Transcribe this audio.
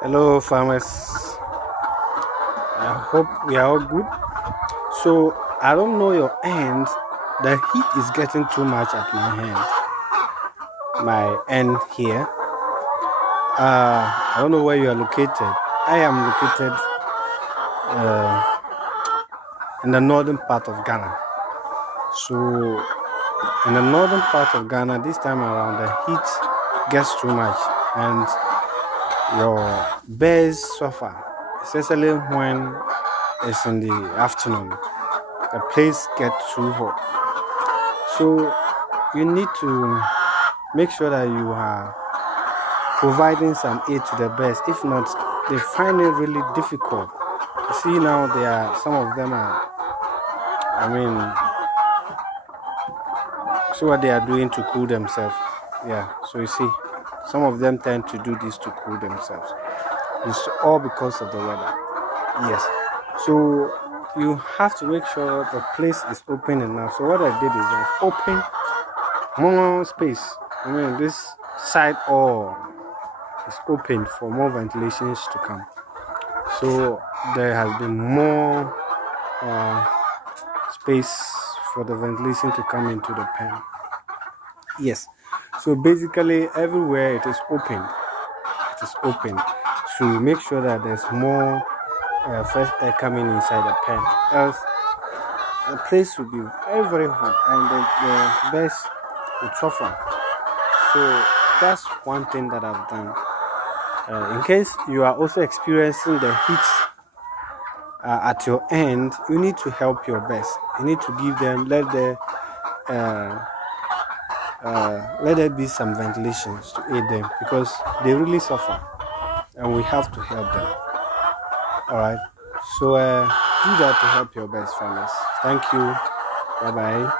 Hello, farmers. I hope we are all good. So, I don't know your end. The heat is getting too much at my end here. I don't know where you are located. I am located uh, in the northern part of Ghana. So, in the northern part of Ghana, this time around, the heat gets too much, and your bears suffer, especially when it's in the afternoon. The place gets too hot. So you need to make sure that you are providing some aid to the bears. If not, they find it really difficult. You see now some of them are, see what they are doing to cool themselves. Yeah, so you see, some of them tend to do this to cool themselves. It's all because of the weather. Yes. So you have to make sure the place is open enough. So what I did is I opened more space. This side all is open for more ventilations to come. So there has been more space for the ventilation to come into the pen. Yes. So basically everywhere it is open. It is open to make sure that there's more fresh air coming inside the pen. Else the place will be very, very hot and the bears will suffer. So that's one thing that I've done. In case you are also experiencing the heat at your end, you need to help your bears. You need to give them, let there be some ventilations to aid them because they really suffer and we have to help them. Alright, so do that to help your best farmers. Thank you. Bye bye.